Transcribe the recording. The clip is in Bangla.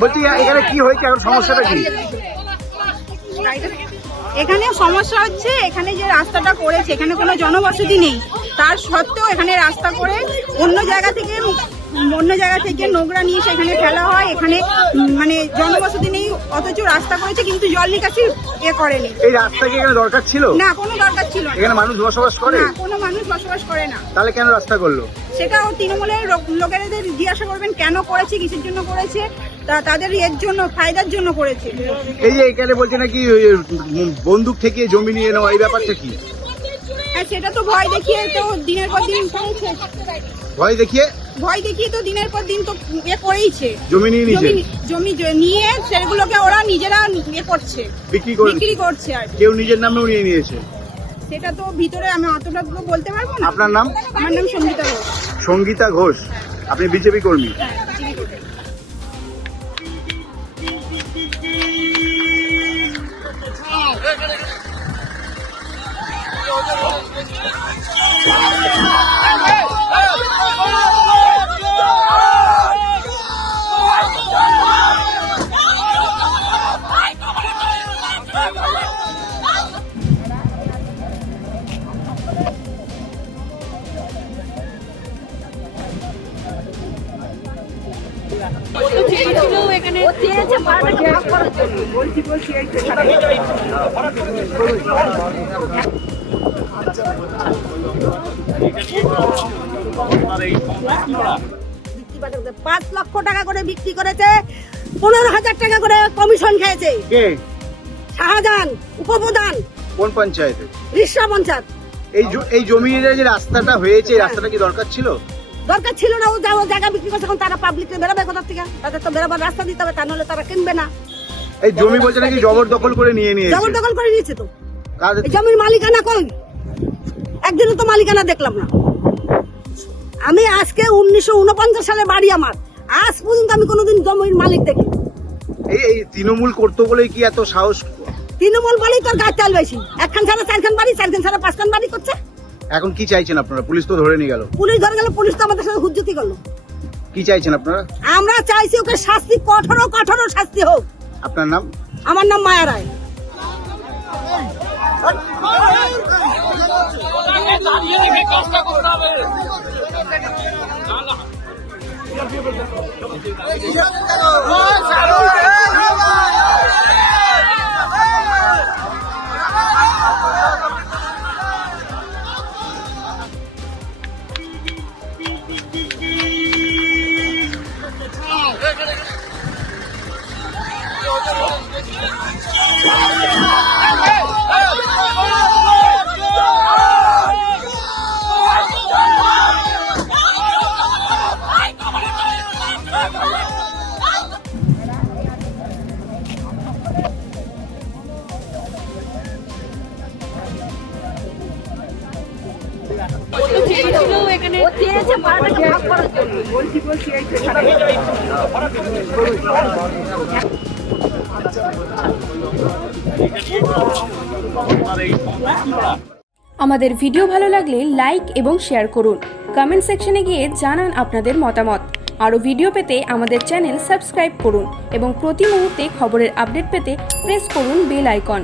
বলছি এখানে কি হয়েছে, এখন সমস্যাটা কি? এখানে সমস্যা হচ্ছে, এখানে যে রাস্তাটা করেছে এখানে কোনো জনবসতি নেই, তার সত্ত্বেও এখানে রাস্তা করে অন্য জায়গা থেকে নোংরা নিয়ে সেখানে ফেলা হয়। এখানে মানে জনবসতি নেই অথচ রাস্তা করেছে, কিন্তু জল নিকাশি করেনি। এই রাস্তা কি এখানে দরকার ছিল? না, কোনো দরকার ছিল না। এখানে মানুষ বসবাস করে না, কোনো মানুষ বসবাস করে না। তাহলে কেন রাস্তা করলো? সেটাও তৃণমূলের লোকেদের জিজ্ঞাসা করবেন কেন করেছে, কিসের জন্য করেছে, তাদের এর জন্য ফায়দার জন্য করেছে। এই যে এখানে বলছে নাকি বন্দুক থেকে জমি নিয়ে নেওয়া, এই ব্যাপারটা কি? হ্যাঁ, সেটা তো ভয় দেখিয়ে তো দিনের পর দিন করেছে। ভয় দেখিয়ে তো দিনের পর দিন তো করেইছে। জমি নিয়ে নিয়েছে, জমি নিয়ে সেগুলোকে ওরা নিজেরা করছে, বিক্রি করছে। আর কেউ নিজের নামেও নিয়ে নিয়েছে, সেটা তো ভিতরে আমি অতটা বলতে পারবো না। আপনার নাম? আমার নাম সঙ্গীতা ঘোষ। সঙ্গীতা ঘোষ, আপনি বিজেপি কর্মী? পাঁচ লক্ষ টাকা করে বিক্রি করেছে, 15,000 টাকা করে কমিশন খেয়েছে। শাহজাহান উপপ্রধান। কোন পঞ্চায়েতে? রিসা পঞ্চায়েত। এই জমির যে রাস্তাটা হয়েছে, রাস্তাটা কি দরকার ছিল? দরকার ছিল না, ও জায়গা বিক্রি করছে, এখন তারা পাবলিককে বেরোবে কোথা থেকে? তাদের তো বেরোবার রাস্তা দিতে হবে, তা নাহলে তারা কিনবে না। এই জমি বলছে নাকি জবরদখল করে নিয়ে নিয়েছে। জবরদখল করে নিয়েছে তো। এই জমির মালিকানা কই? একদিনও তো মালিকানা দেখলাম না। আমি আজকে 1949 সালে বাড়ি আমার, আজ পর্যন্ত আমি কোনোদিন জমির মালিক দেখি। এই তৃণমূল করতো বলে কি এত সাহস? তৃণমূল বলেই তোর গাছ চাল বেশি, একখান ছাড়া চারখান বাড়ি, চারখান ছাড়া পাঁচখান বাড়ি করছে। এখন কি চাইছেন আপনারা? পুলিশ তো ধরে নিয়ে গেল। পুলিশ ধরে গেল, পুলিশ তো আমাদের সাথে হুজ্জতি করলো। কি চাইছেন আপনারা? আমরা চাইছি ওকে শাস্তি, কঠোর শাস্তি হোক। আপনার নাম? আমার নাম মায়া রায়। আমাদের ভিডিও ভালো লাগলে লাইক এবং শেয়ার করুন। কমেন্ট সেকশনে গিয়ে জানান আপনাদের মতামত। আরও ভিডিও পেতে আমাদের চ্যানেল সাবস্ক্রাইব করুন এবং প্রতি মুহূর্তে খবরের আপডেট পেতে প্রেস করুন বেল আইকন।